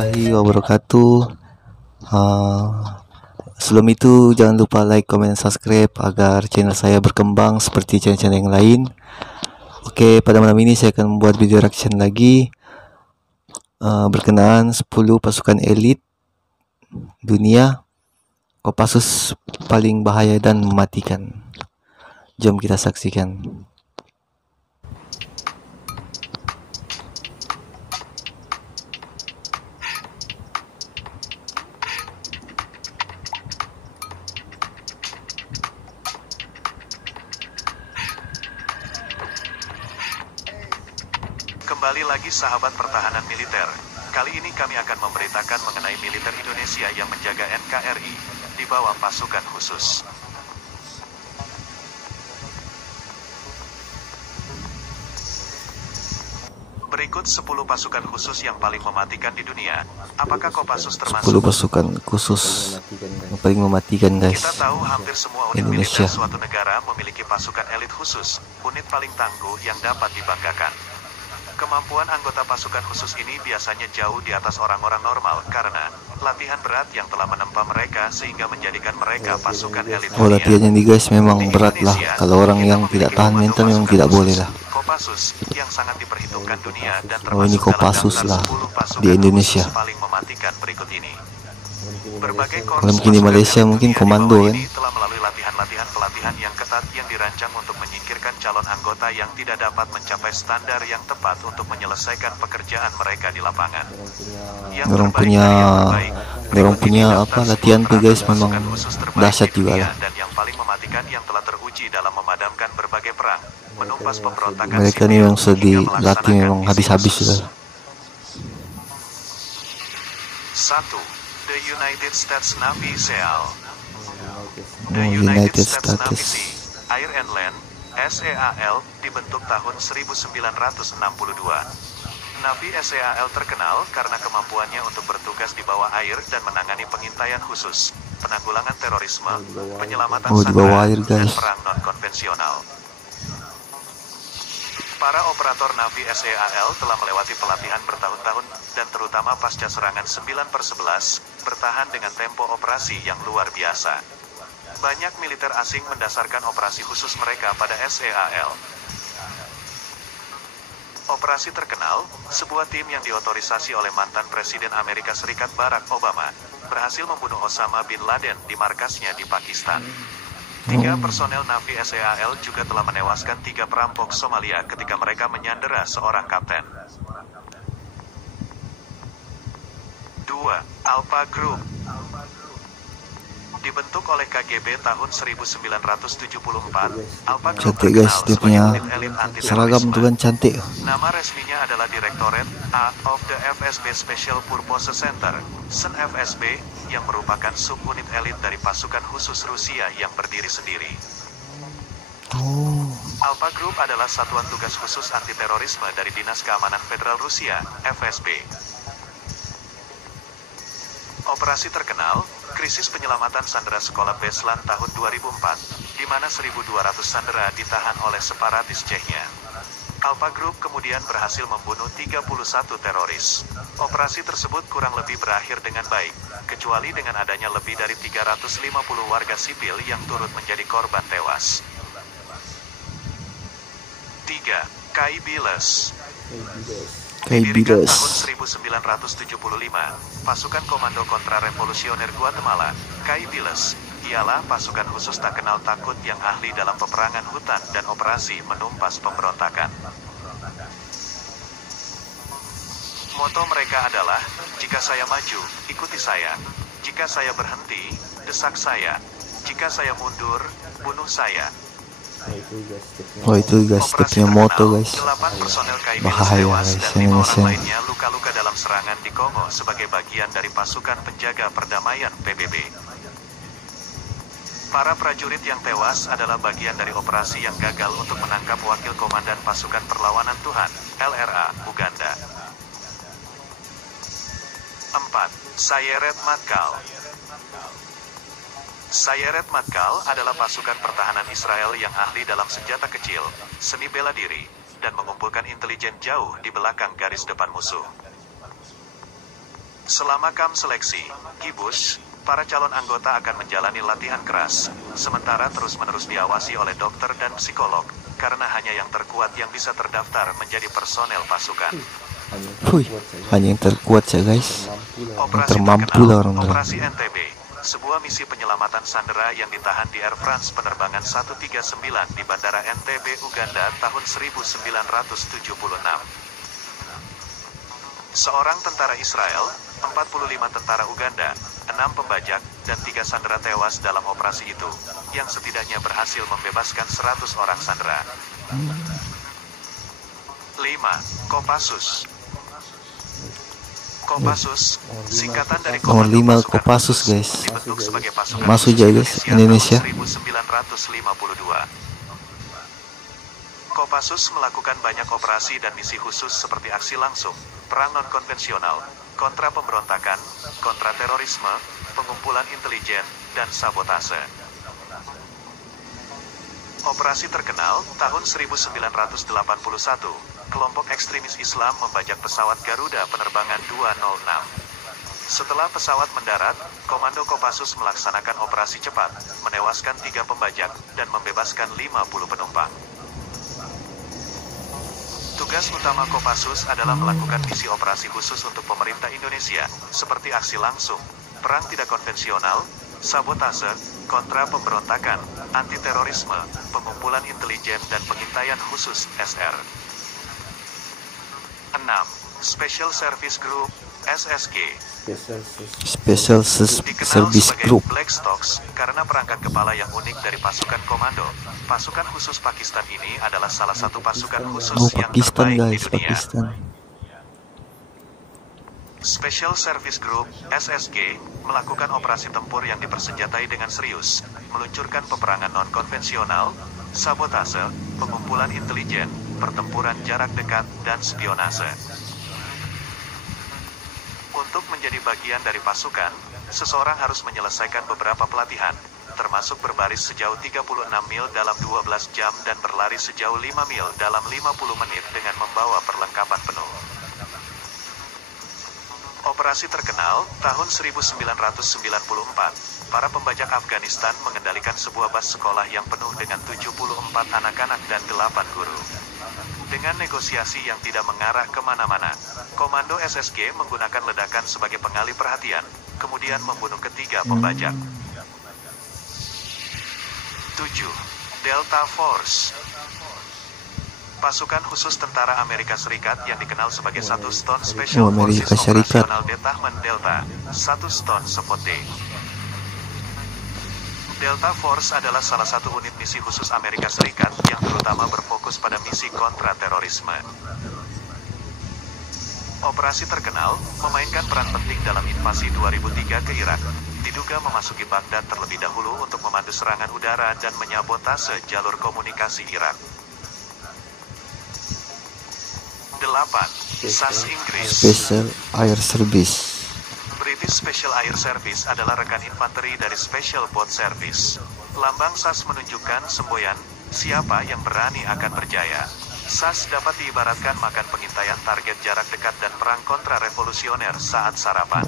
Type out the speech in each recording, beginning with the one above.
warahmatullahi wabarakatuh. Sebelum itu jangan lupa like, comment, subscribe agar channel saya berkembang seperti channel-channel yang lain. Oke, pada malam ini saya akan membuat video reaction lagi berkenaan 10 pasukan elit dunia Kopassus paling bahaya dan mematikan. Jom kita saksikan. Kembali lagi sahabat pertahanan militer. Kali ini kami akan memberitakan mengenai militer Indonesia yang menjaga NKRI di bawah pasukan khusus. Berikut 10 pasukan khusus yang paling mematikan di dunia. Apakah Kopassus 10 termasuk? pasukan khusus yang paling mematikan, guys. Kita tahu hampir semua unit Indonesia. militer suatu negara memiliki pasukan elit khusus, unit paling tangguh yang dapat dibanggakan. Kemampuan anggota pasukan khusus ini biasanya jauh di atas orang-orang normal karena latihan berat yang telah menempa mereka sehingga menjadikan mereka pasukan elit dunia. Latihannya nih guys memang berat lah. Kalau orang yang tidak tahan mental memang tidak boleh lah. Kopassus yang sangat diperhitungkan dunia dan Ini termasuk Kopassus dalam lah daftar 10 pasukan di Indonesia. khusus paling mematikan berikut ini. Berbagai Kalau mungkin di pasukan Malaysia elit mungkin dunia di komando bawah kan. ini telah melalui latihan-latihan pelatihan yang ketat yang dirancang untuk menyingkirkan calon anggota yang tidak dapat mencapai standar yang tepat untuk menyelesaikan pekerjaan mereka di lapangan. Orang punya apa latihan tuh guys memang dahsyat juga lah. Dan yang paling mematikan yang telah teruji dalam memadamkan berbagai perang, menumpas pemberontakan Mereka ini memang sudah dilatih memang habis-habis juga. 1. The United States Navy SEAL. The United States Navy, Air and Land, SEAL, dibentuk tahun 1962. Navi SEAL terkenal karena kemampuannya untuk bertugas di bawah air dan menangani pengintaian khusus, penanggulangan terorisme, penyelamatan di bawah air, dan guys. perang non-konvensional. Para operator Navi SEAL telah melewati pelatihan bertahun-tahun dan terutama pasca serangan 9/11, bertahan dengan tempo operasi yang luar biasa. Banyak militer asing mendasarkan operasi khusus mereka pada SEAL. Operasi terkenal, sebuah tim yang diotorisasi oleh mantan Presiden Amerika Serikat Barack Obama, berhasil membunuh Osama bin Laden di markasnya di Pakistan. 3 personel Navi SEAL juga telah menewaskan 3 perampok Somalia ketika mereka menyandera seorang kapten. 2. Alpha Group. Dibentuk oleh KGB tahun 1974, Alpha Group Cantik guys, terkenal dia sebagai punya unit elit anti-terorisme. seragam tuh kan cantik. Nama resminya adalah Directorate A of the FSB Special Purpose Center, SEN-FSB, yang merupakan subunit elit dari pasukan khusus Rusia yang berdiri sendiri. Alpha Group adalah satuan tugas khusus anti-terorisme dari Dinas Keamanan Federal Rusia, FSB. Operasi terkenal, krisis penyelamatan sandera sekolah Beslan tahun 2004, di mana 1.200 sandera ditahan oleh separatis Chechnya. Alpha Group kemudian berhasil membunuh 31 teroris. Operasi tersebut kurang lebih berakhir dengan baik, kecuali dengan adanya lebih dari 350 warga sipil yang turut menjadi korban tewas. 3. Kaibiles. Didirikan tahun 1975, pasukan komando kontra-revolusioner Guatemala, Kaibiles, ialah pasukan khusus tak kenal takut yang ahli dalam peperangan hutan dan operasi menumpas pemberontakan. Moto mereka adalah, jika saya maju, ikuti saya. Jika saya berhenti, desak saya. Jika saya mundur, bunuh saya. Itu guys, dia punya moto guys. 8 personel Kaibiles Bahaya tewas guys, dan 5 orang Indonesia. lainnya luka-luka dalam serangan di Kongo sebagai bagian dari pasukan penjaga perdamaian PBB. Para prajurit yang tewas adalah bagian dari operasi yang gagal untuk menangkap wakil komandan pasukan perlawanan Tuhan, LRA, Uganda. 4. Sayeret Matkal. Sayeret Matkal adalah pasukan pertahanan Israel yang ahli dalam senjata kecil, seni bela diri, dan mengumpulkan intelijen jauh di belakang garis depan musuh. Selama kamp seleksi, Kibush, para calon anggota akan menjalani latihan keras, sementara terus-menerus diawasi oleh dokter dan psikolog, karena hanya yang terkuat yang bisa terdaftar menjadi personel pasukan. Wih, hanya yang terkuat ya guys. Operasi termampu lah terkenal, orang-orang. Operasi NTB, sebuah misi penyelamatan sandera yang ditahan di Air France penerbangan 139 di Bandara Entebbe, Uganda tahun 1976. Seorang tentara Israel, 45 tentara Uganda, 6 pembajak, dan 3 sandera tewas dalam operasi itu, yang setidaknya berhasil membebaskan 100 orang sandera. 5. Kopassus. Kopassus, singkatan dari Nomor 5 Komando Pasukan Kopassus Khusus, guys. dibentuk sebagai pasukan Masuk khusus aja guys Indonesia. tahun 1952. Kopassus melakukan banyak operasi dan misi khusus seperti aksi langsung, perang non-konvensional, kontra pemberontakan, kontra terorisme, pengumpulan intelijen, dan sabotase. Operasi terkenal, tahun 1981, kelompok ekstremis Islam membajak pesawat Garuda penerbangan 206. Setelah pesawat mendarat, Komando Kopassus melaksanakan operasi cepat, menewaskan 3 pembajak, dan membebaskan 50 penumpang. Tugas utama Kopassus adalah melakukan misi operasi khusus untuk pemerintah Indonesia, seperti aksi langsung, perang tidak konvensional, sabotase, kontra pemberontakan, anti-terorisme, pengumpulan intelijen dan pengintaian khusus (SR). 6. Special Service Group (SSG). Special Dikenal Service sebagai Group. Black Stocks karena perangkat kepala yang unik dari pasukan komando. Pasukan khusus Pakistan ini adalah salah satu pasukan khusus Oh yang Pakistan terbaik di guys, dunia. Pakistan. Special Service Group (SSG) melakukan operasi tempur yang dipersenjatai dengan serius, meluncurkan peperangan non-konvensional, sabotase, pengumpulan intelijen, pertempuran jarak dekat, dan spionase. Untuk menjadi bagian dari pasukan, seseorang harus menyelesaikan beberapa pelatihan, termasuk berbaris sejauh 36 mil dalam 12 jam dan berlari sejauh 5 mil dalam 50 menit dengan membawa perlengkapan penuh. Operasi terkenal, tahun 1994, para pembajak Afghanistan mengendalikan sebuah bus sekolah yang penuh dengan 74 anak-anak dan 8 guru. Dengan negosiasi yang tidak mengarah kemana-mana, Komando SSG menggunakan ledakan sebagai pengalih perhatian, kemudian membunuh ketiga pembajak. 7. Delta Force. Pasukan khusus tentara Amerika Serikat yang dikenal sebagai 1 Stone Special Amerika Forces Serikat. Operational Detachment Delta, 1 Stone Support Day. Delta Force adalah salah satu unit misi khusus Amerika Serikat yang terutama berfokus pada misi kontra terorisme. Operasi terkenal, memainkan peran penting dalam invasi 2003 ke Irak, diduga memasuki Baghdad terlebih dahulu untuk memandu serangan udara dan menyabotase jalur komunikasi Irak. 8. SAS Inggris. Special Air Service. British Special Air Service adalah rekan infanteri dari Special Boat Service. Lambang SAS menunjukkan semboyan, siapa yang berani akan berjaya. SAS dapat diibaratkan makan pengintaian target jarak dekat dan perang kontra revolusioner saat sarapan.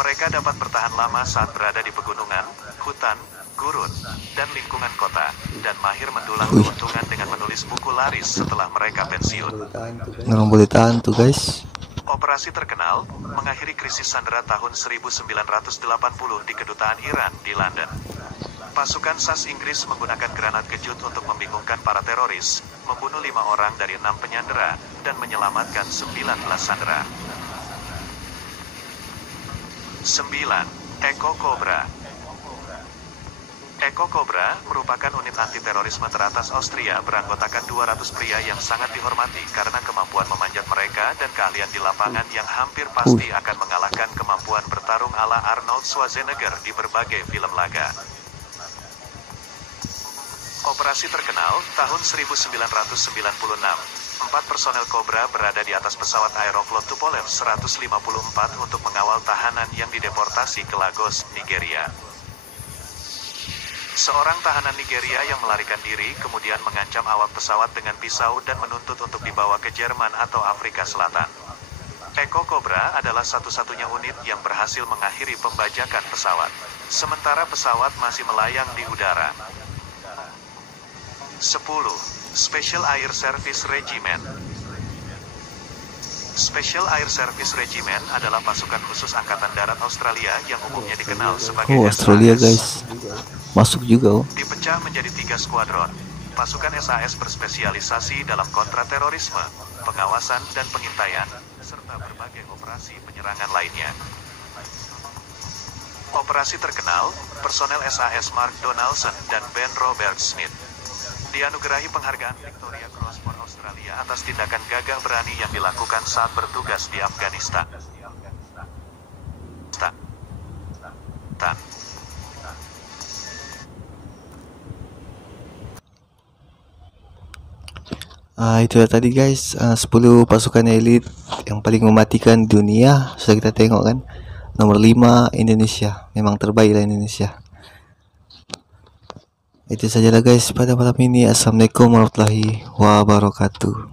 Mereka dapat bertahan lama saat berada di pegunungan, hutan, gurun, dan lingkungan kota, dan mahir mendulang keuntungan dengan menulis buku laris setelah mereka pensiun. Nggak boleh tahan tuh guys. Operasi terkenal, mengakhiri krisis sandera tahun 1980 di kedutaan Iran di London. Pasukan SAS Inggris menggunakan granat kejut untuk membingungkan para teroris, membunuh 5 orang dari 6 penyandera, dan menyelamatkan 19 sandera. 9. Echo Cobra. Echo Cobra merupakan unit anti-terorisme teratas Austria beranggotakan 200 pria yang sangat dihormati karena kemampuan memanjat mereka dan keahlian di lapangan yang hampir pasti akan mengalahkan kemampuan bertarung ala Arnold Schwarzenegger di berbagai film laga. Operasi terkenal, tahun 1996. 4 personel Cobra berada di atas pesawat Aeroflot Tupolev 154 untuk mengawal tahanan yang dideportasi ke Lagos, Nigeria. Seorang tahanan Nigeria yang melarikan diri kemudian mengancam awak pesawat dengan pisau dan menuntut untuk dibawa ke Jerman atau Afrika Selatan. Eco Cobra adalah satu-satunya unit yang berhasil mengakhiri pembajakan pesawat. Sementara pesawat masih melayang di udara. 10. Special Air Service Regiment. Special Air Service Regiment adalah pasukan khusus Angkatan Darat Australia yang umumnya dikenal sebagai Oh, Australia SAS. guys. Masuk juga oh. Dipecah menjadi 3 skuadron. Pasukan SAS berspesialisasi dalam kontraterorisme, pengawasan dan pengintaian, serta berbagai operasi penyerangan lainnya. Operasi terkenal, personel SAS Mark Donaldson dan Ben Robert Smith dianugerahi penghargaan Victoria Cross for Australia atas tindakan gagah berani yang dilakukan saat bertugas di Afghanistan. Itu tadi guys, 10 pasukan elit yang paling mematikan dunia sudah kita tengok kan. Nomor 5 Indonesia, memang terbaik lah Indonesia. Itu sajalah guys pada malam ini. Assalamualaikum warahmatullahi wabarakatuh.